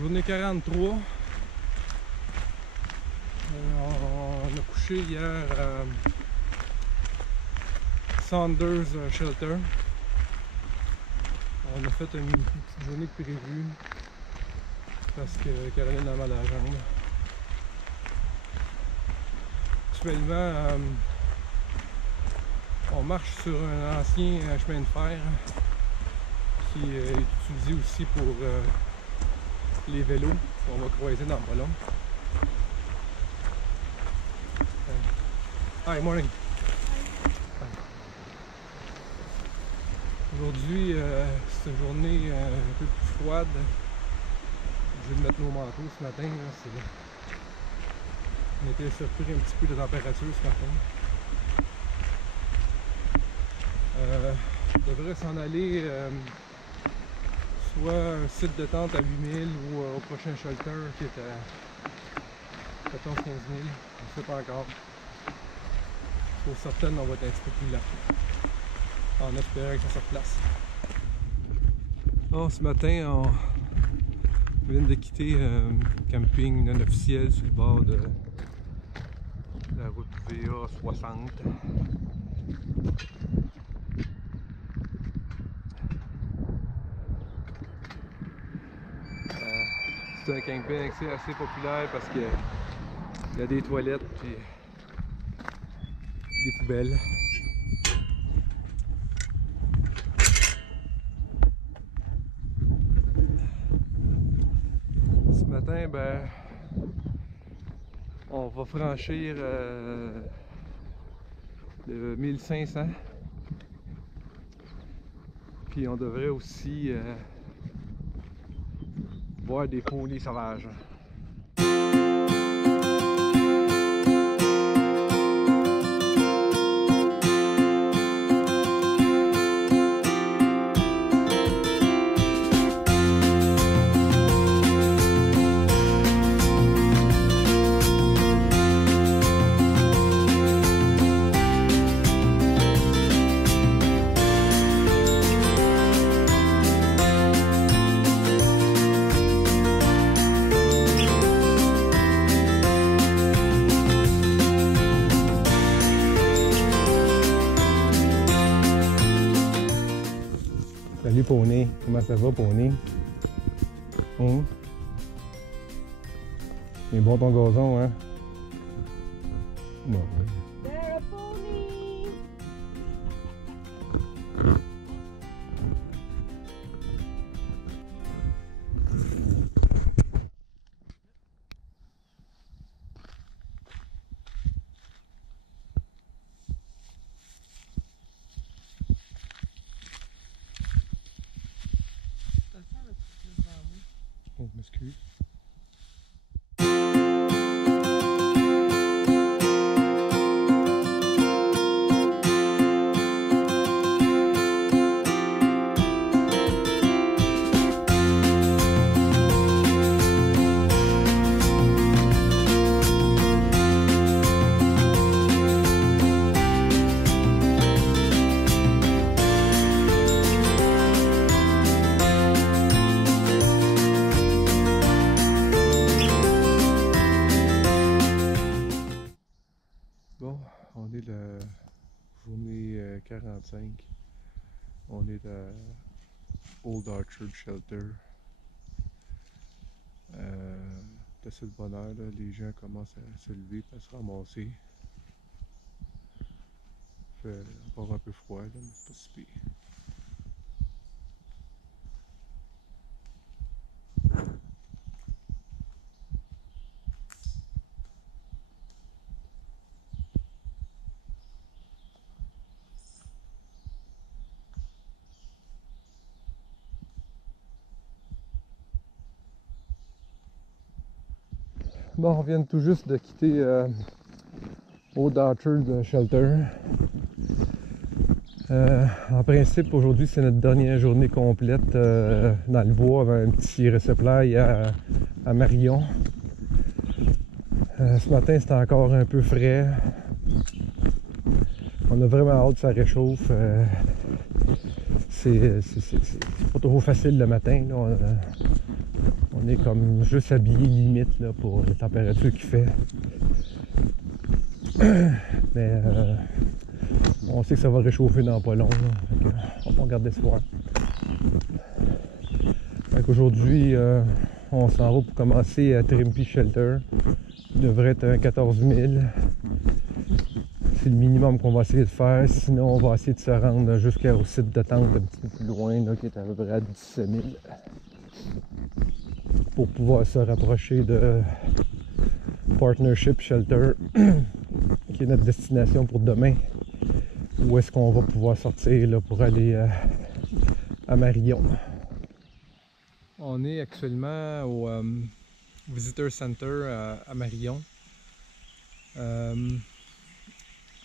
Journée 43. On a couché hier à Saunders Shelter. On a fait une petite journée de prévue parce que Caroline a mal à la jambe. Actuellement, on marche sur un ancien chemin de fer qui est utilisé aussi pour les vélos qu'on va croiser dans pas long. Hi, morning. Hi. Aujourd'hui, c'est une journée un peu plus froide. Je vais mettre nos manteaux ce matin. On était surpris un petit peu de température ce matin. On devrait s'en aller soit un site de tente à 8000 ou au prochain shelter qui est à 14-15 000. On ne sait pas encore. Pour certaines, on va être un petit peu plus là. En espérant que ça se replace. Bon, ce matin, on vient de quitter un camping non officiel sur le bord de la route VA 60. C'est un camping assez populaire parce qu'il y a des toilettes et des poubelles. Ce matin, ben, on va franchir le 1500. Puis on devrait aussi voir des poneys sauvages. Salut Poney, comment ça va Poney? Hein? Il est bon ton gazon, hein? Bon, ouais. There a pony! Oh, je m'excuse. Bon, on est la journée 45. On est à Old Orchard Shelter. C'est assez de bonheur, là. Les gens commencent à se lever et à se ramasser. Il fait encore un peu froid, là, mais c'est pas si pire. Bon, on vient tout juste de quitter Old Orchard Shelter. En principe, aujourd'hui, c'est notre dernière journée complète dans le bois avec un petit resupply à Marion. Ce matin, c'était encore un peu frais. On a vraiment hâte que ça réchauffe. C'est pas trop facile le matin. Là. On est comme juste habillé limite là, pour la température qu'il fait. Mais on sait que ça va réchauffer dans pas long. Là. On garde espoir. Aujourd'hui, on s'en va pour commencer à Trimpi Shelter. Il devrait être un 14 000. C'est le minimum qu'on va essayer de faire. Sinon, on va essayer de se rendre jusqu'au site de tente un petit peu plus loin, là, qui est à peu près à 17 000. Pour pouvoir se rapprocher de Partnership Shelter, qui est notre destination pour demain. Où est-ce qu'on va pouvoir sortir là, pour aller à Marion. On est actuellement au Visitor Center à Marion.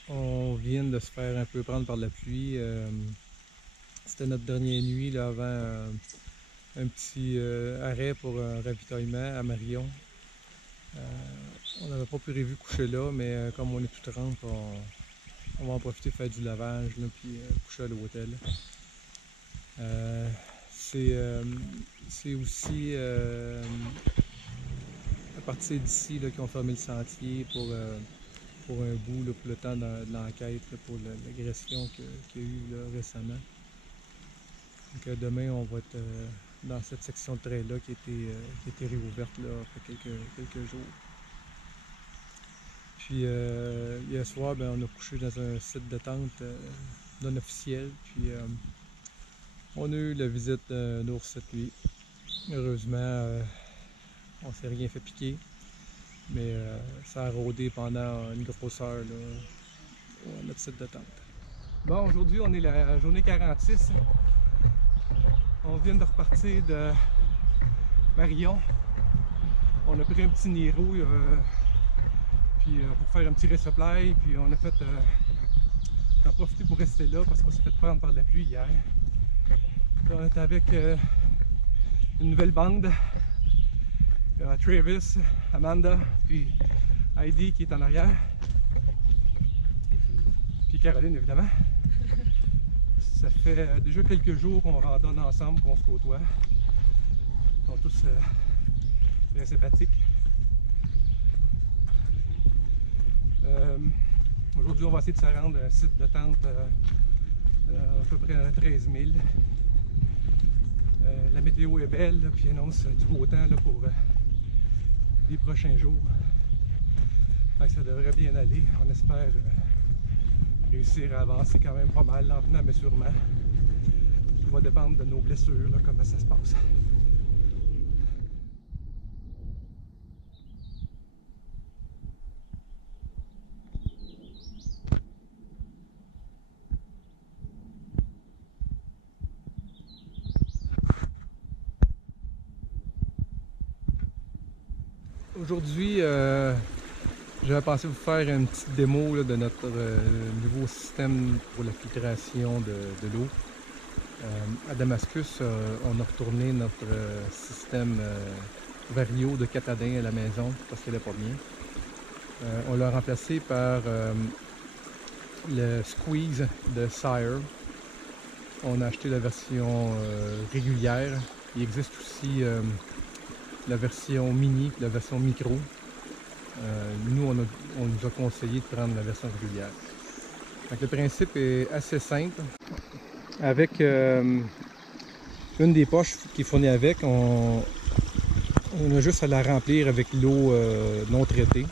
On vient de se faire un peu prendre par la pluie. C'était notre dernière nuit là, avant un petit arrêt pour un ravitaillement à Marion. On n'avait pas prévu coucher là, mais comme on est tout trempe, on va en profiter pour faire du lavage là, puis coucher à l'hôtel. C'est aussi à partir d'ici qu'ils ont fermé le sentier pour un bout, là, pour le temps de l'enquête, pour l'agression qu'il y a eu là, récemment. Donc, demain, on va être dans cette section de trail-là qui a été réouverte là, après quelques jours. Puis hier soir, on a couché dans un site de tente non officiel. Puis on a eu la visite d'un ours cette nuit. Heureusement, on ne s'est rien fait piquer. Mais ça a rôdé pendant une grosse heure là, à notre site de tente. Bon, aujourd'hui, on est la journée 46. On vient de repartir de Marion. On a pris un petit Niro puis pour faire un petit resupply. Puis on a profité pour rester là parce qu'on s'est fait prendre par la pluie hier. On est avec une nouvelle bande. Travis, Amanda, puis Heidi qui est en arrière. Puis Caroline, évidemment. Ça fait déjà quelques jours qu'on randonne ensemble, qu'on se côtoie. Ils sont tous très sympathiques. Aujourd'hui, on va essayer de se rendre à un site de tente à peu près à 13 000. La météo est belle, là, puis annonce du beau temps là, pour les prochains jours. Fait que ça devrait bien aller. On espère réussir à avancer quand même pas mal, lentement mais sûrement. Tout va dépendre de nos blessures, là, comment ça se passe. Aujourd'hui, j'avais pensé vous faire une petite démo là, de notre nouveau système pour la filtration de l'eau. À Damascus, on a retourné notre système Vario de Catadin à la maison parce qu'elle n'est pas bien. On l'a remplacé par le Squeeze de Sire. On a acheté la version régulière. Il existe aussi la version mini, la version micro. Nous, on nous a conseillé de prendre la version régulière. Donc, le principe est assez simple. Avec une des poches qui est fournie avec, on a juste à la remplir avec l'eau non traitée.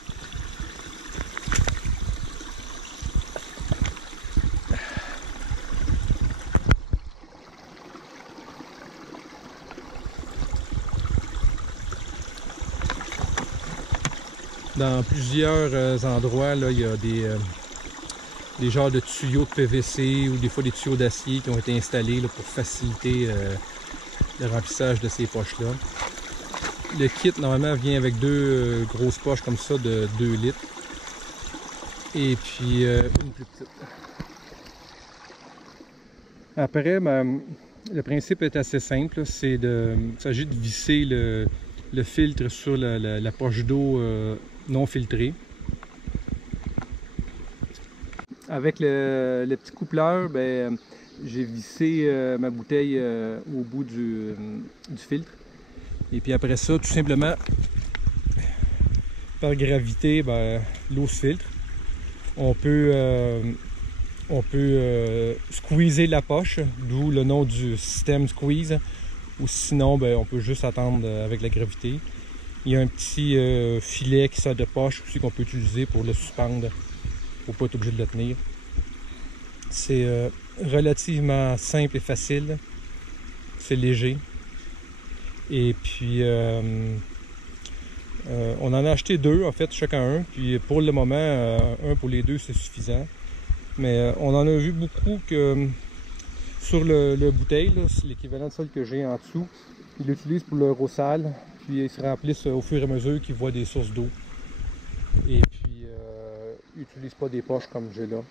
Dans plusieurs endroits, là, il y a des genres de tuyaux de PVC ou des fois des tuyaux d'acier qui ont été installés là, pour faciliter le remplissage de ces poches-là. Le kit, normalement, vient avec deux grosses poches comme ça de 2 litres. Et puis une plus petite. Après, le principe est assez simple. Il s'agit de visser le filtre sur la poche d'eau non filtrée. Avec le petit coupleur, j'ai vissé ma bouteille au bout du filtre. Et puis après ça, tout simplement, par gravité, ben, l'eau se filtre. On peut squeezer la poche, d'où le nom du système squeeze. Ou sinon, ben, on peut juste attendre avec la gravité. Il y a un petit filet qui sort de poche aussi qu'on peut utiliser pour le suspendre, pour pas être obligé de le tenir. C'est relativement simple et facile. C'est léger. Et puis, on en a acheté deux, en fait, chacun un. Puis pour le moment, un pour les deux, c'est suffisant. Mais on en a vu beaucoup que sur le bouteille, c'est l'équivalent de celle que j'ai en dessous. Ils l'utilisent pour le sale, puis ils se remplissent au fur et à mesure qu'ils voient des sources d'eau. Et puis, ils n'utilisent pas des poches comme j'ai là.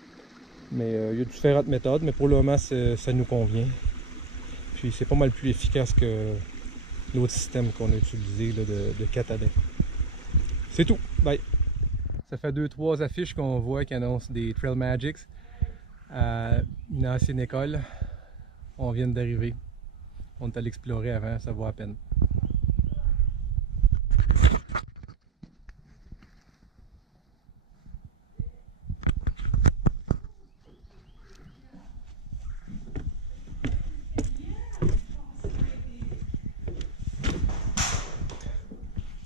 Mais il y a différentes méthodes, mais pour le moment, ça nous convient. Puis c'est pas mal plus efficace que l'autre système qu'on a utilisé là, de Catadin. C'est tout. Bye! Ça fait 2-3 affiches qu'on voit qui annoncent des Trail Magics à une ancienne école. On vient d'arriver. On est allé explorer avant, ça vaut à peine.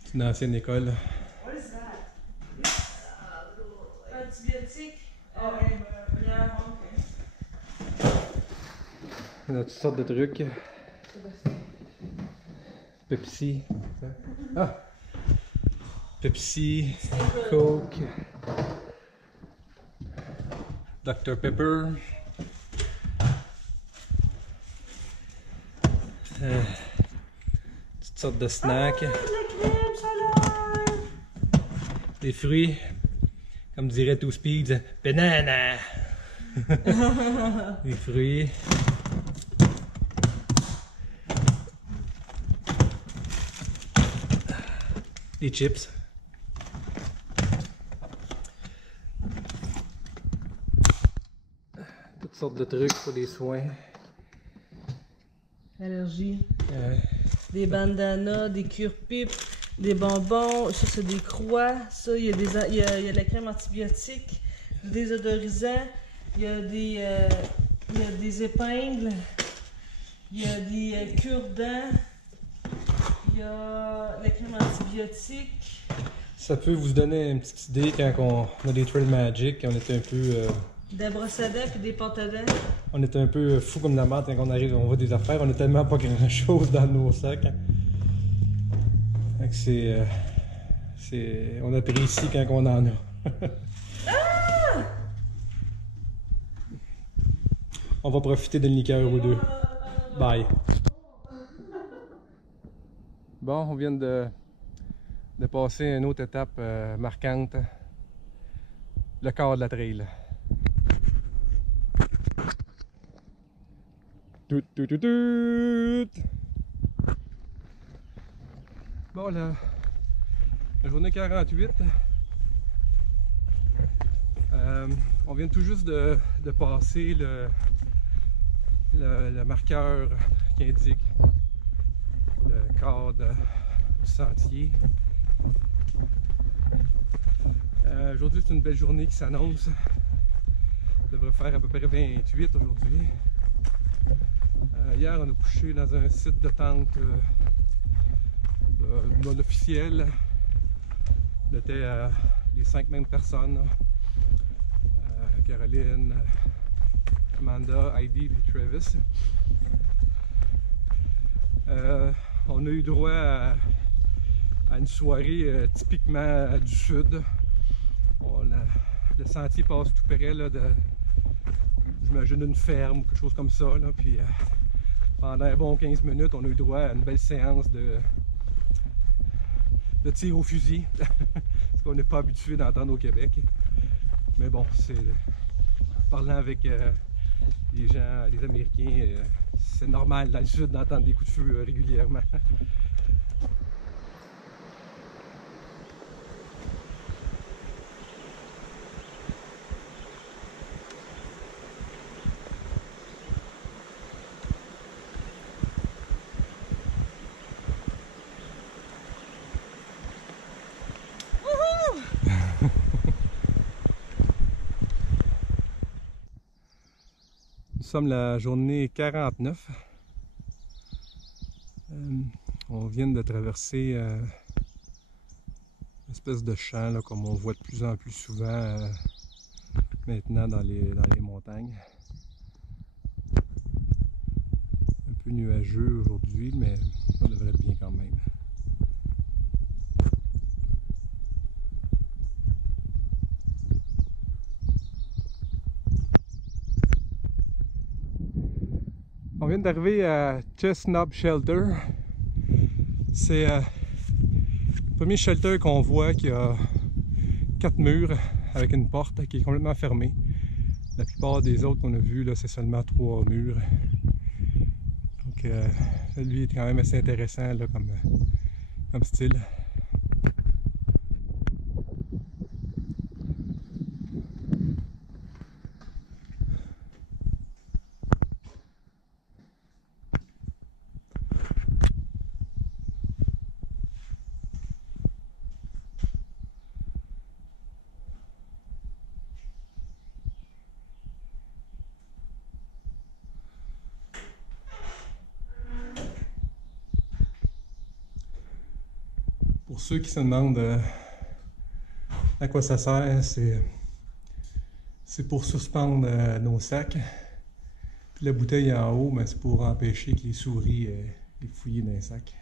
C'est une ancienne école. What is that? Antibiotique. Yeah, okay. On a toutes sortes de trucs. Pepsi. Ah! Pepsi, Coke, Dr Pepper. Toutes sortes de snacks. La crème solaire. Des fruits, comme dirait Two Speeds, banana. Des fruits. Des chips. Toutes sortes de trucs pour les soins. Allergie. Des bandanas, des cure-pipes, des bonbons. Ça, c'est des croix. Ça, il y a de la crème antibiotique, des désodorisants. Il y a des épingles. Il y a des cure-dents. Il y a la crème antibiotique. Ça peut vous donner une petite idée quand on a des Trail Magic, on était un peu... Des brosses à dents et des pâtes à dents. On était un peu fou comme la merde quand on arrive, on voit des affaires, on a tellement pas grand chose dans nos sacs. On apprécie quand on en a. On va profiter d'une liqueur ou deux. Bye. Bon, on vient de passer une autre étape marquante. Le corps de la trail. Tout. Bon, la journée 48. On vient tout juste de passer le marqueur qui indique le corps du sentier. Aujourd'hui, c'est une belle journée qui s'annonce. Il devrait faire à peu près 28 aujourd'hui. Hier, on a couché dans un site de tente non officiel. On était les 5 mêmes personnes. Caroline, Amanda, Heidi et Travis. On a eu droit à une soirée typiquement du sud. Le sentier passe tout près là, j'imagine une ferme ou quelque chose comme ça. Là, puis pendant un bon 15 minutes, on a eu droit à une belle séance de tir au fusil. Ce qu'on n'est pas habitué d'entendre au Québec. Mais bon, parlant avec les gens, les Américains, c'est normal dans le sud d'entendre des coups de feu régulièrement. sommes la journée 49. On vient de traverser une espèce de champ là, comme on voit de plus en plus souvent maintenant dans les montagnes. Un peu nuageux aujourd'hui, mais ça devrait être bien quand même. On vient d'arriver à Chestnut Shelter. C'est le premier shelter qu'on voit qui a 4 murs avec une porte qui est complètement fermée. La plupart des autres qu'on a vus, c'est seulement 3 murs. Donc lui est quand même assez intéressant là, comme style. Pour ceux qui se demandent à quoi ça sert, c'est pour suspendre nos sacs. Puis la bouteille en haut, c'est pour empêcher que les souris aient fouillé dans les sacs.